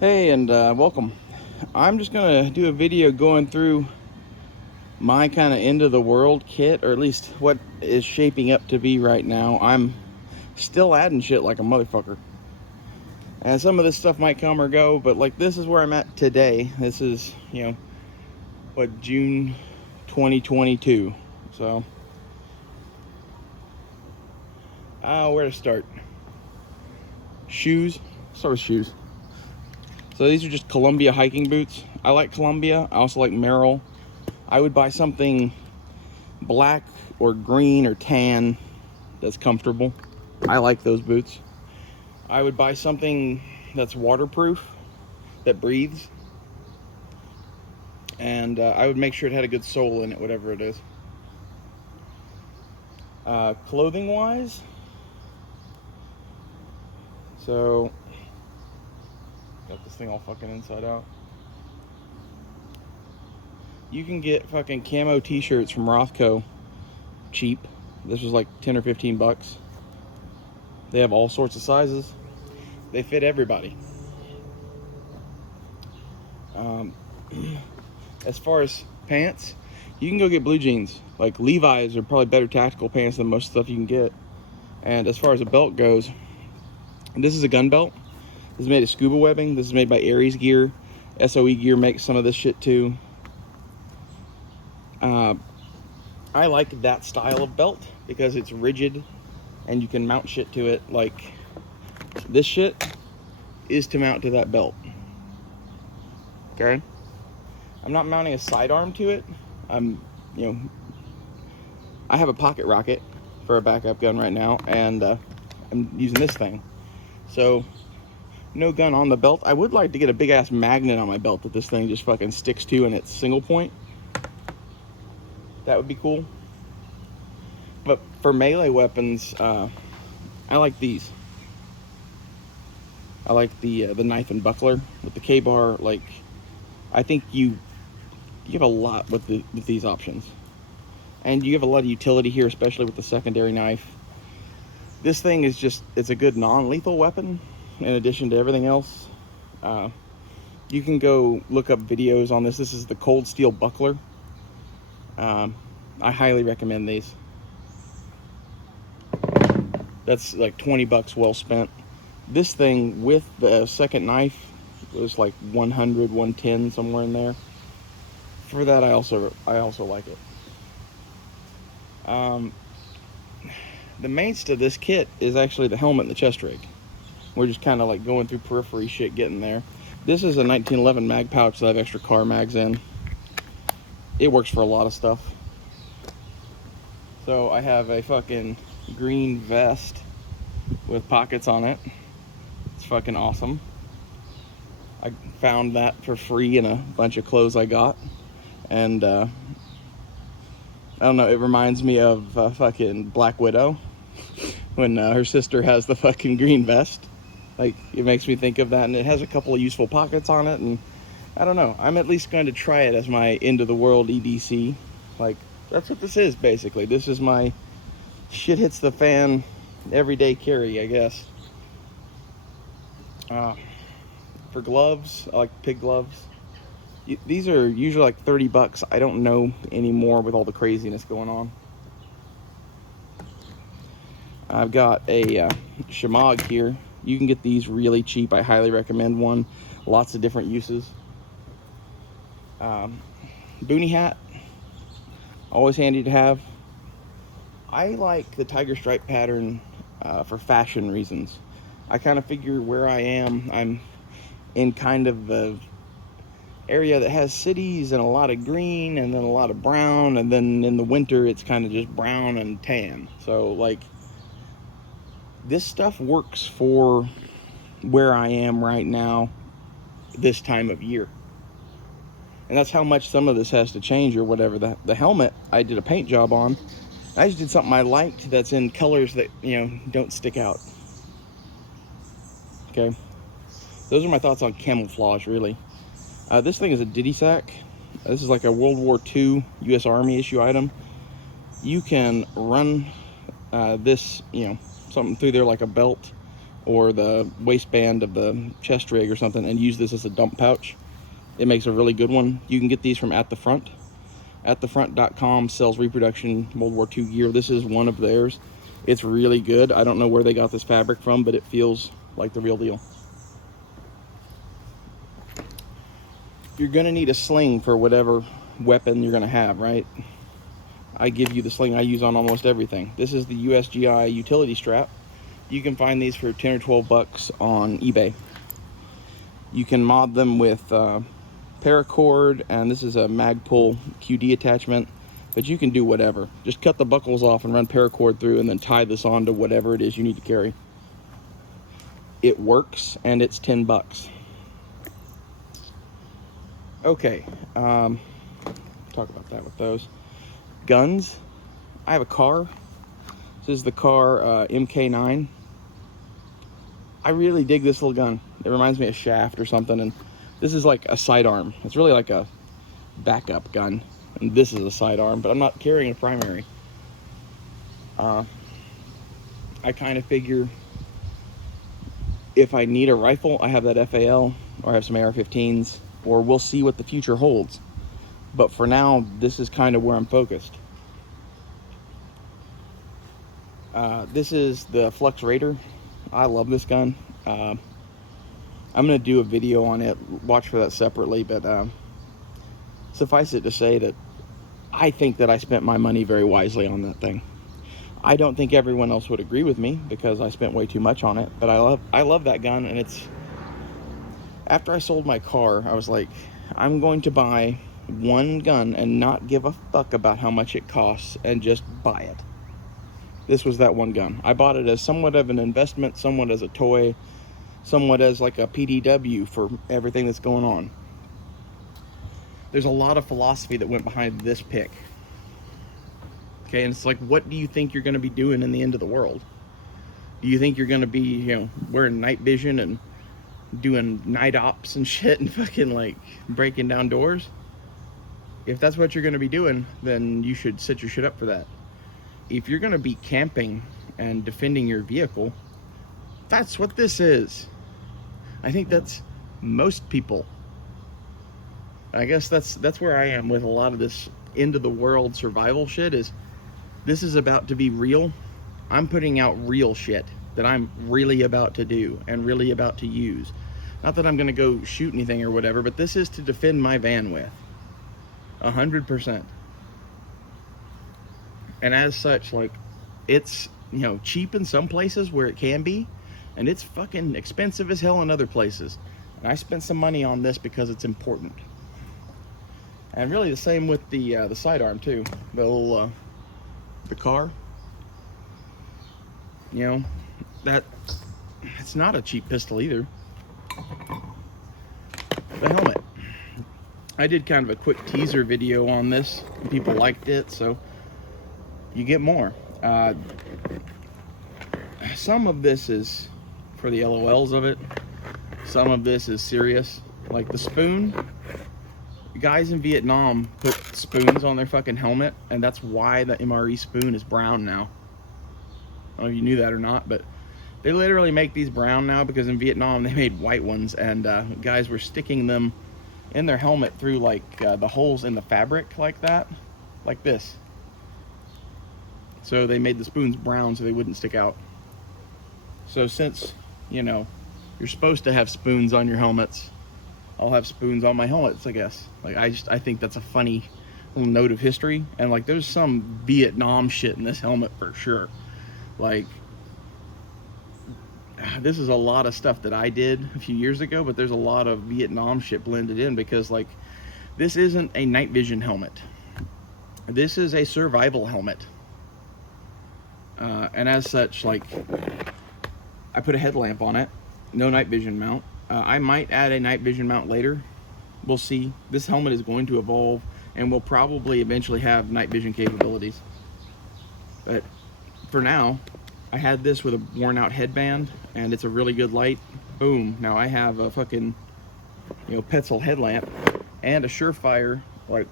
Hey, and welcome. I'm just gonna do a video going through my kind of end of the world kit, or at least what is shaping up to be right now. I'm still adding shit like a motherfucker, and some of this stuff might come or go, but like this is where I'm at today. This is, June 2022. So where to start? Shoes. Start with shoes. So these are just Columbia hiking boots. I like Columbia. I also like Merrell. I would buy something black or green or tan that's comfortable. I like those boots. I would buy something that's waterproof, that breathes, and I would make sure it had a good sole in it, whatever it is. Clothing wise, so got this thing all fucking inside out. You can get fucking camo t-shirts from Rothko cheap. This was like 10 or 15 bucks. They have all sorts of sizes. They fit everybody. As far as pants, you can go get blue jeans. Like Levi's are probably better tactical pants than most stuff you can get. And as far as a belt goes, this is a gun belt. This is made of scuba webbing. This is made by Aries Gear. SOE Gear makes some of this shit too. I like that style of belt because it's rigid and you can mount shit to it. Like this shit is to mount to that belt. Okay? I'm not mounting a sidearm to it. I have a pocket rocket for a backup gun right now, and I'm using this thing. So, no gun on the belt. I would like to get a big ass magnet on my belt that this thing just fucking sticks to and it's single point. That would be cool. But for melee weapons, I like these. I like the knife and buckler with the K-bar. Like, I think you have a lot with these options, and you have a lot of utility here, especially with the secondary knife. This thing is it's a good non-lethal weapon in addition to everything else. You can go look up videos on this. This is the Cold Steel buckler. I highly recommend these. That's like 20 bucks well spent. This thing with the second knife was like 100, 110, somewhere in there. For that, I also like it. The mainstay of this kit is actually the helmet and the chest rig. We're just kind of like going through periphery shit, getting there. This is a 1911 mag pouch that I have extra car mags in. It works for a lot of stuff. So I have a fucking green vest with pockets on it. It's fucking awesome. I found that for free in a bunch of clothes I got. And I don't know, it reminds me of fucking Black Widow when her sister has the fucking green vest. Like, it makes me think of that, and it has a couple of useful pockets on it, and I don't know, I'm at least going to try it as my end of the world EDC. Like, that's what this is, basically. This is my shit hits the fan everyday carry, I guess. For gloves, I like pig gloves. These are usually like 30 bucks. I don't know anymore with all the craziness going on. I've got a Shemagh here. You can get these really cheap. I highly recommend one. Lots of different uses. Boonie hat, always handy to have. I like the tiger stripe pattern for fashion reasons. I kind of figure where I am, I'm in kind of a area that has cities and a lot of green and then a lot of brown, and then in the winter it's kind of just brown and tan. So like, this stuff works for where I am right now this time of year. And that's how much some of this has to change or whatever. The helmet I did a paint job on. I just did something I liked that's in colors that, don't stick out. Okay, those are my thoughts on camouflage, really. This thing is a Diddy sack. This is like a World War II U.S. Army issue item. You can run this, something through there like a belt, or the waistband of the chest rig or something and use this as a dump pouch. It makes a really good one. You can get these from At The Front. AtTheFront.com sells reproduction World War II gear. This is one of theirs. It's really good. I don't know where they got this fabric from, but it feels like the real deal. You're gonna need a sling for whatever weapon you're gonna have, right? I give you the sling I use on almost everything. This is the USGI utility strap. You can find these for 10 or 12 bucks on eBay. You can mod them with paracord, and this is a Magpul QD attachment, but you can do whatever. Just cut the buckles off and run paracord through and then tie this on to whatever it is you need to carry. It works, and it's 10 bucks. Okay, talk about that with those. Guns. I have a car. This is the car MK9. I really dig this little gun. It reminds me of Shaft or something, and this is like a sidearm. It's really like a backup gun, and this is a sidearm, but I'm not carrying a primary. I kind of figure if I need a rifle, I have that FAL, or I have some AR-15s, or we'll see what the future holds. But for now, this is kind of where I'm focused. This is the Flux Raider. I love this gun. I'm going to do a video on it. Watch for that separately, but suffice it to say that I think that I spent my money very wisely on that thing. I don't think everyone else would agree with me because I spent way too much on it, but I love that gun. And it's, after I sold my car, I was like, I'm going to buy one gun and not give a fuck about how much it costs and just buy it. This was that one gun. I bought it as somewhat of an investment, somewhat as a toy, somewhat as like a PDW for everything that's going on. There's a lot of philosophy that went behind this pick. Okay, and it's like, what do you think you're going to be doing in the end of the world? Do you think you're going to be, you know, wearing night vision and doing night ops and shit and fucking like breaking down doors? If that's what you're going to be doing, then you should set your shit up for that. If you're going to be camping and defending your vehicle, that's what this is. I think that's most people. I guess that's where I am with a lot of this end of the world survival shit. Is this is about to be real. I'm putting out real shit that I'm really about to do and really about to use. Not that I'm going to go shoot anything or whatever, but this is to defend my van with. 100%. And as such, like, it's, you know, cheap in some places where it can be, and it's fucking expensive as hell in other places. And I spent some money on this because it's important. And really the same with the sidearm too. The little the car. You know, that it's not a cheap pistol either. The helmet. I did kind of a quick teaser video on this, and people liked it, so you get more. Some of this is for the LOLs of it. Some of this is serious. Like the spoon. Guys in Vietnam put spoons on their fucking helmet, and that's why the MRE spoon is brown now. I don't know if you knew that or not, but they literally make these brown now because in Vietnam they made white ones, and guys were sticking them in their helmet through like the holes in the fabric like that, like this. So they made the spoons brown so they wouldn't stick out. So since, you know, you're supposed to have spoons on your helmets, I'll have spoons on my helmets, I guess. Like, I think that's a funny little note of history. And like, there's some Vietnam shit in this helmet for sure. Like, this is a lot of stuff that I did a few years ago, but there's a lot of Vietnam shit blended in because, like, this isn't a night vision helmet. This is a survival helmet. And as such, like, I put a headlamp on it, no night vision mount. I might add a night vision mount later. We'll see. This helmet is going to evolve and will probably eventually have night vision capabilities. But for now, I had this with a worn out headband, and it's a really good light. Boom. Now I have a fucking, you know, Petzl headlamp and a Surefire, like,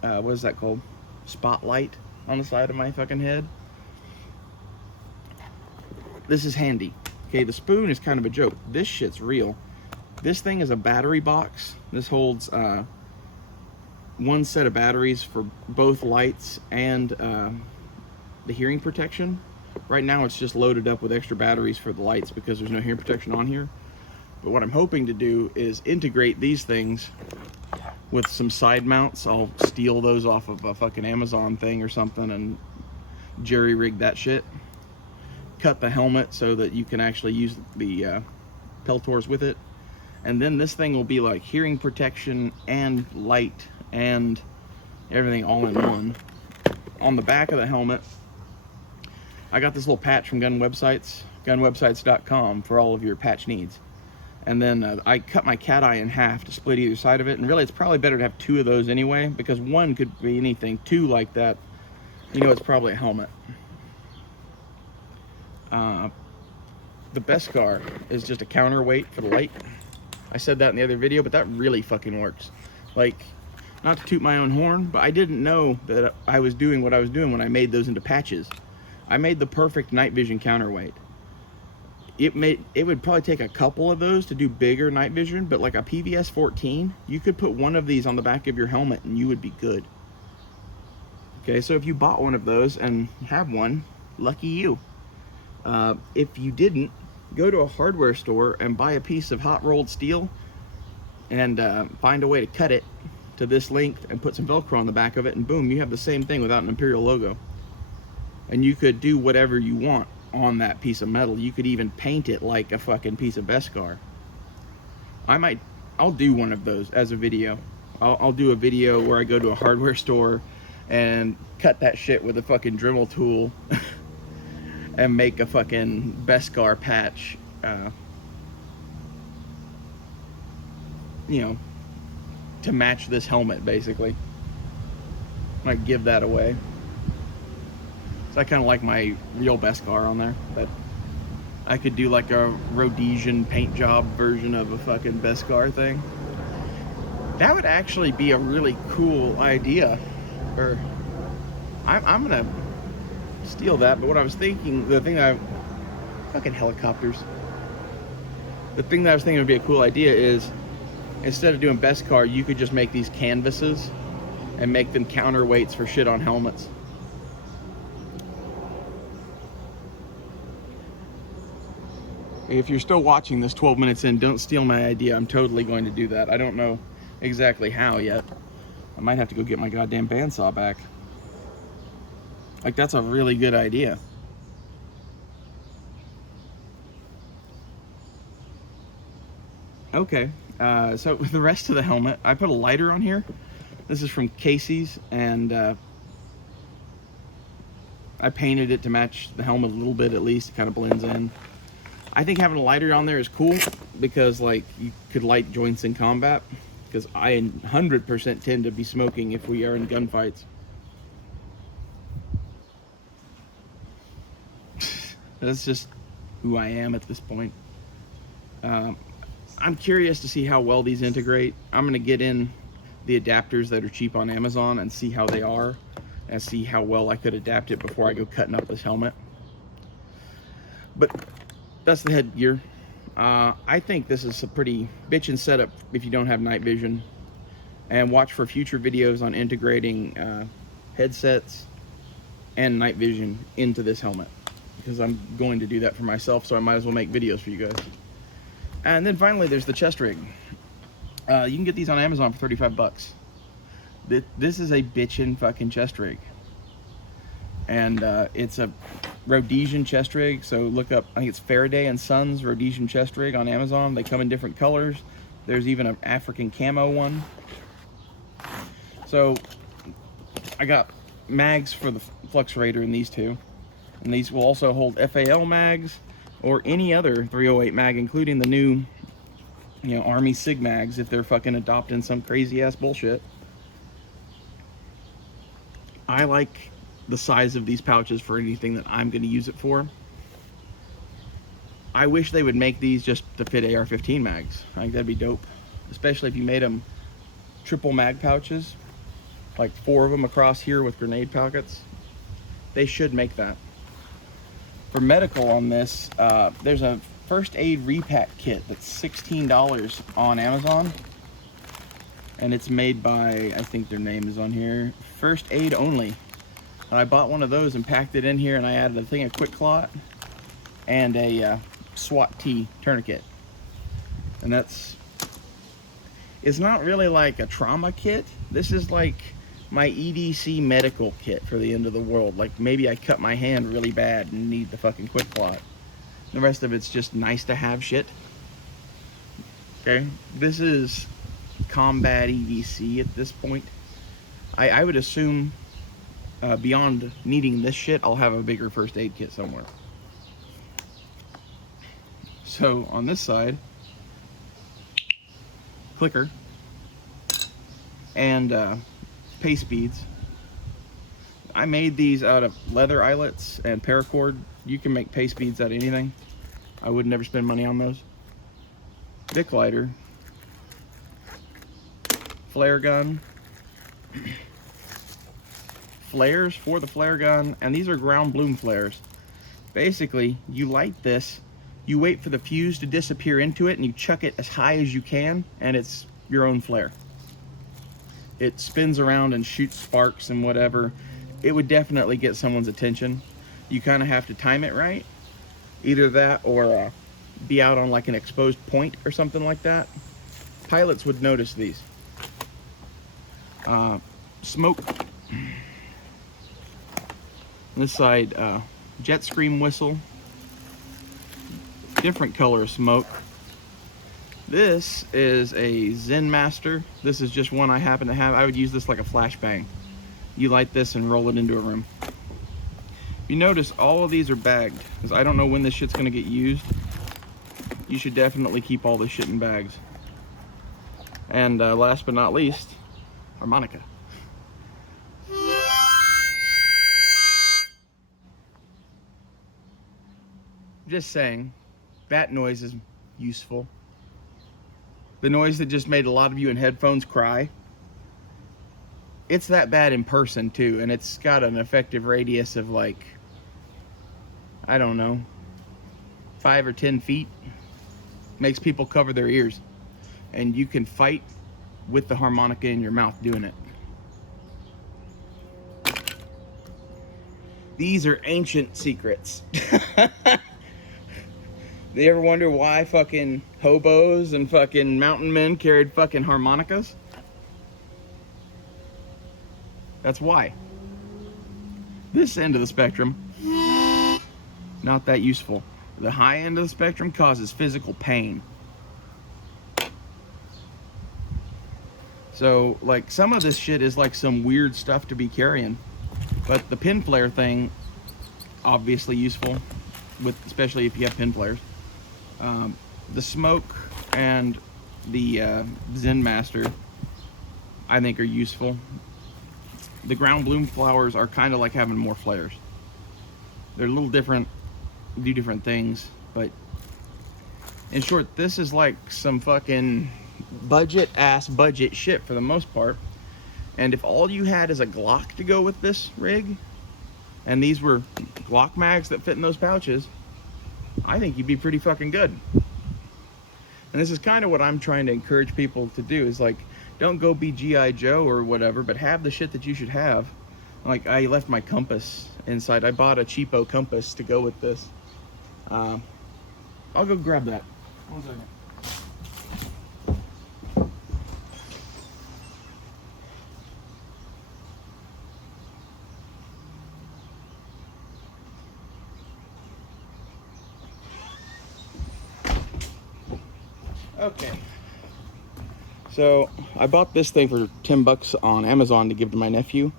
what is that called? Spotlight on the side of my fucking head. This is handy. Okay, the spoon is kind of a joke. This shit's real. This thing is a battery box. This holds one set of batteries for both lights and the hearing protection. Right now it's just loaded up with extra batteries for the lights because there's no hearing protection on here. But what I'm hoping to do is integrate these things with some side mounts. I'll steal those off of a fucking Amazon thing or something and jerry rig that shit. Cut the helmet so that you can actually use the Peltors with it. And then this thing will be like hearing protection and light and everything all in one. On the back of the helmet, I got this little patch from gunwebsites.com for all of your patch needs. And then I cut my cat eye in half to split either side of it. And really, it's probably better to have two of those anyway, because one could be anything. Two like that, you know, it's probably a helmet. The Beskar is just a counterweight for the light. I said that in the other video, but that really fucking works. Like, not to toot my own horn, but I didn't know that I was doing what I was doing when I made those into patches. I made the perfect night vision counterweight. It would probably take a couple of those to do bigger night vision, but like a PVS 14, you could put one of these on the back of your helmet and you would be good. Okay, so if you bought one of those and have one, lucky you. If you didn't, go to a hardware store and buy a piece of hot rolled steel and find a way to cut it to this length and put some Velcro on the back of it, and boom, you have the same thing without an Imperial logo. And you could do whatever you want on that piece of metal. You could even paint it like a fucking piece of Beskar. I'll do one of those as a video. I'll do a video where I go to a hardware store and cut that shit with a fucking Dremel tool and make a fucking Beskar patch, you know, to match this helmet, basically. I might give that away. So I kind of like my real Beskar on there, but I could do like a Rhodesian paint job version of a fucking Beskar thing. That would actually be a really cool idea. Or I'm gonna steal that, but what I was thinking, fucking helicopters. The thing that I was thinking would be a cool idea is, instead of doing Beskar, you could just make these canvases and make them counterweights for shit on helmets. If you're still watching this 12 minutes in, don't steal my idea. I'm totally going to do that. I don't know exactly how yet. I might have to go get my goddamn bandsaw back. Like, that's a really good idea. Okay, so with the rest of the helmet, I put a lighter on here. This is from Casey's, and I painted it to match the helmet a little bit, at least. It kind of blends in. I think having a lighter on there is cool because, like, you could light joints in combat, because I 100% tend to be smoking if we are in gunfights. That's just who I am at this point. I'm curious to see how well these integrate. I'm going to get in the adapters that are cheap on Amazon and see how they are, and see how well I could adapt it before I go cutting up this helmet. But that's the headgear. I think this is a pretty bitchin' setup if you don't have night vision. And watch for future videos on integrating headsets and night vision into this helmet, because I'm going to do that for myself, so I might as well make videos for you guys. And then finally, there's the chest rig. You can get these on Amazon for 35 bucks. This is a bitchin' fucking chest rig. And it's a Rhodesian chest rig, so look up, I think it's Faraday and Sons Rhodesian chest rig on Amazon. They come in different colors. There's even an African camo one. So I got mags for the Fluxrator in these two, and these will also hold FAL mags or any other 308 mag, including the new, you know, Army SIG mags if they're fucking adopting some crazy ass bullshit. I like the size of these pouches for anything that I'm going to use it for. I wish they would make these just to fit AR-15 mags. I think that'd be dope, especially if you made them triple mag pouches, like 4 of them across here with grenade pockets. They should make that. For medical on this, there's a first aid repack kit that's $16 on Amazon. And it's made by, I think their name is on here, First Aid Only. And I bought one of those and packed it in here, and I added a thing of Quick Clot and a SWAT T tourniquet. And it's not really like a trauma kit. This is like my EDC medical kit for the end of the world. Like maybe I cut my hand really bad and need the fucking Quick Clot. The rest of it's just nice to have shit. Okay, this is combat EDC at this point. I would assume beyond needing this shit, I'll have a bigger first aid kit somewhere. So on this side, clicker and paste beads. I made these out of leather eyelets and paracord. You can make paste beads out of anything. I would never spend money on those. Bic lighter, flare gun, flares for the flare gun, and these are ground bloom flares. Basically, you light this, you wait for the fuse to disappear into it, and you chuck it as high as you can, and it's your own flare. It spins around and shoots sparks and whatever. It would definitely get someone's attention. You kind of have to time it right. Either that or be out on like an exposed point or something like that. Pilots would notice these. Smoke. This side, jet scream whistle. Different color of smoke. This is a Zen Master. This is just one I happen to have. I would use this like a flashbang. You light this and roll it into a room. You notice all of these are bagged, because I don't know when this shit's gonna get used. You should definitely keep all this shit in bags. And last but not least, harmonica. Just saying, that noise is useful. The noise that just made a lot of you in headphones cry. It's that bad in person too, and it's got an effective radius of like, I don't know, 5 or 10 feet. Makes people cover their ears. And you can fight with the harmonica in your mouth doing it. These are ancient secrets. You ever wonder why fucking hobos and fucking mountain men carried fucking harmonicas? That's why. This end of the spectrum, not that useful. The high end of the spectrum causes physical pain. So, like, some of this shit is like some weird stuff to be carrying. But the pin flare thing, obviously useful, especially if you have pin flares. The smoke and the Zen Master, I think, are useful. The ground bloom flowers are kind of like having more flares. They're a little different, do different things, but in short, this is like some fucking budget shit for the most part. And if all you had is a Glock to go with this rig, and these were Glock mags that fit in those pouches, I think you'd be pretty fucking good. And this is kind of what I'm trying to encourage people to do, is like, don't go be G.I. Joe or whatever, but have the shit that you should have. Like, I left my compass inside. I bought a cheapo compass to go with this. I'll go grab that. 1 second. Okay. So I bought this thing for 10 bucks on Amazon to give to my nephew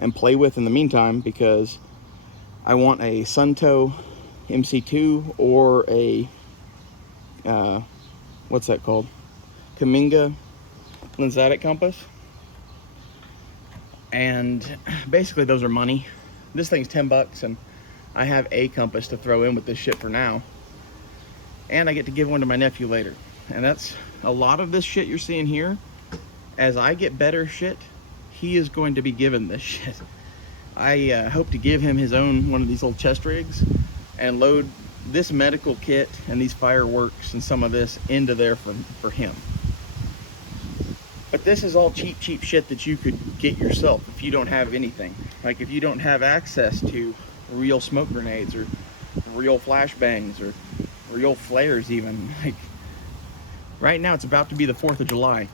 and play with in the meantime, because I want a Suntoe MC2 or a what's that called? Kaminga lensatic compass. And basically those are money. This thing's 10 bucks and I have a compass to throw in with this shit for now. And I get to give one to my nephew later. And that's a lot of this shit you're seeing here. As I get better shit, he is going to be given this shit. I hope to give him his own one of these little chest rigs and load this medical kit and these fireworks and some of this into there for him. But this is all cheap shit that you could get yourself if you don't have anything. Like if you don't have access to real smoke grenades or real flashbangs or real flares even. Like right now it's about to be the 4th of July.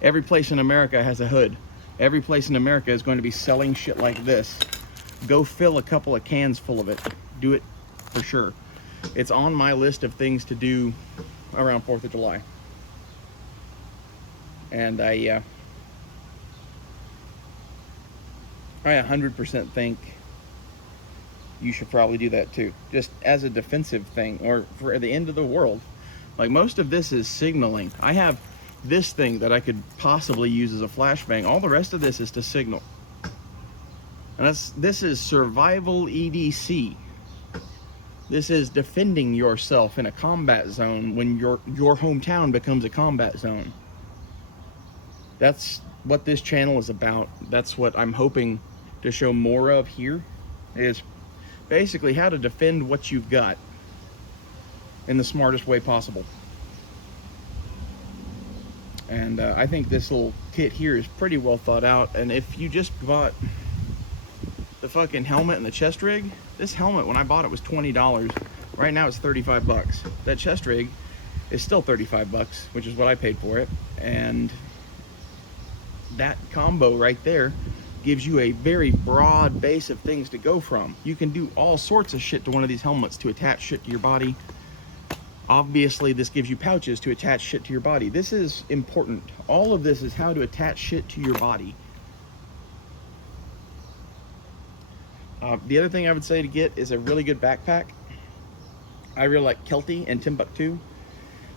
Every place in America has a hood. Every place in America is going to be selling shit like this. Go fill a couple of cans full of it. Do it for sure. It's on my list of things to do around 4th of July. And I 100% think you should probably do that too. Just as a defensive thing or for the end of the world. Like most of this is signaling. I have this thing that I could possibly use as a flashbang. All the rest of this is to signal. And this is survival EDC. This is defending yourself in a combat zone when your hometown becomes a combat zone. That's what this channel is about. That's what I'm hoping to show more of here, is basically how to defend what you've got in the smartest way possible. And I think this little kit here is pretty well thought out. And if you just bought the fucking helmet and the chest rig, this helmet when I bought it was $20. Right now it's 35 bucks. That chest rig is still 35 bucks, which is what I paid for it. And that combo right there gives you a very broad base of things to go from. You can do all sorts of shit to one of these helmets to attach shit to your body. Obviously, this gives you pouches to attach shit to your body. This is important. All of this is how to attach shit to your body. The other thing I would say to get is a really good backpack. I really like Kelty and Timbuktu.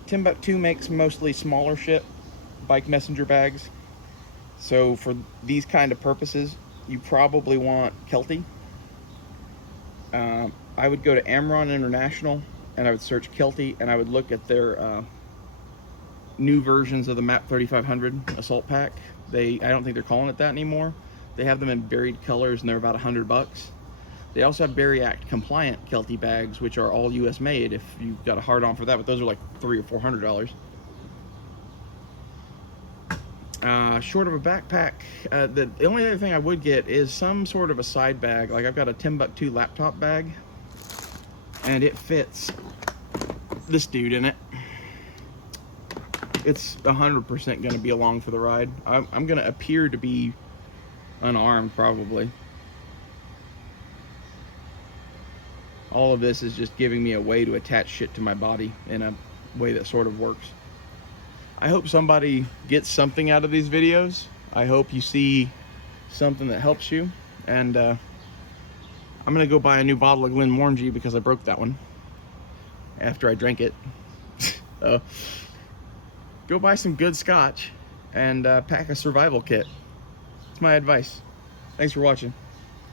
Timbuktu makes mostly smaller shit, bike messenger bags. So for these kind of purposes, you probably want Kelty. I would go to Amron International and I would search Kelty and I would look at their new versions of the MAP 3500 assault pack. I don't think they're calling it that anymore. They have them in varied colors and they're about $100. They also have Berry Act compliant Kelty bags, which are all US made if you've got a hard on for that, but those are like $300 or $400. Short of a backpack, the only other thing I would get is some sort of a side bag. Like I've got a Timbuktu laptop bag and it fits this dude in it. It's 100% going to be along for the ride. I'm going to appear to be unarmed probably. All of this is just giving me a way to attach shit to my body in a way that sort of works. I hope somebody gets something out of these videos. I hope you see something that helps you. And I'm gonna go buy a new bottle of Glenmorangie because I broke that one after I drank it. Go buy some good scotch and pack a survival kit. It's my advice. Thanks for watching.